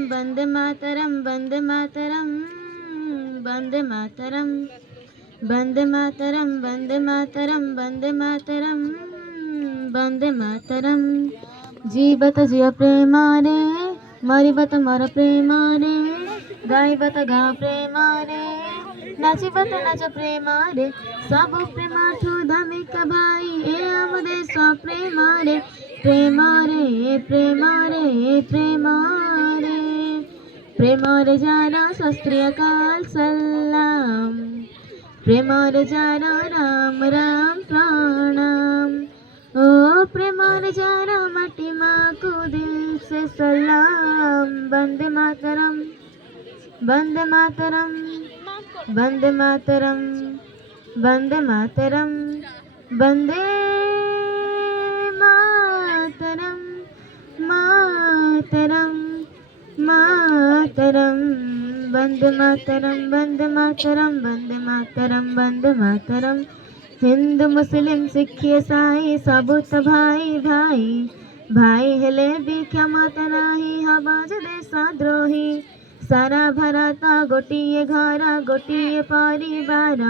वंदे मातरम वंदे मातरम वंदे मातरम वंदे मातरम वंदे मातरम वंदे मातरम वंदे मातरम। जीवत जिय प्रेमारे मरिबत मर प्रेमारे गाइबत गा प्रेमारे नाचिबत नाच प्रेमारे सब प्रेमाठु धामिक भाई ए आम देश प्रेमारे प्रेमारे प्रेमारे प्रेमारे प्रेमारे जाना शास्त्रीयकाल सलाम प्रेमारे जाना राम राम प्रणाम ओ प्रेमारे जाना माटी माँ को दिल से सलाम। वंदे मातरम वंदे मातरम वंदे मातरम वंदे मातरम वंदे मातरम मातरम मातरम वंदे मातरम वंदे मातरम वंदे मातरम वंदे मातरम। हिंदू मुस्लिम सिख ईसाई सब त भाई भाई भाई हेले भी क्षमता नाही हबाज देशद्रोही सारा भारत गोटिए घर गोटिए परिवार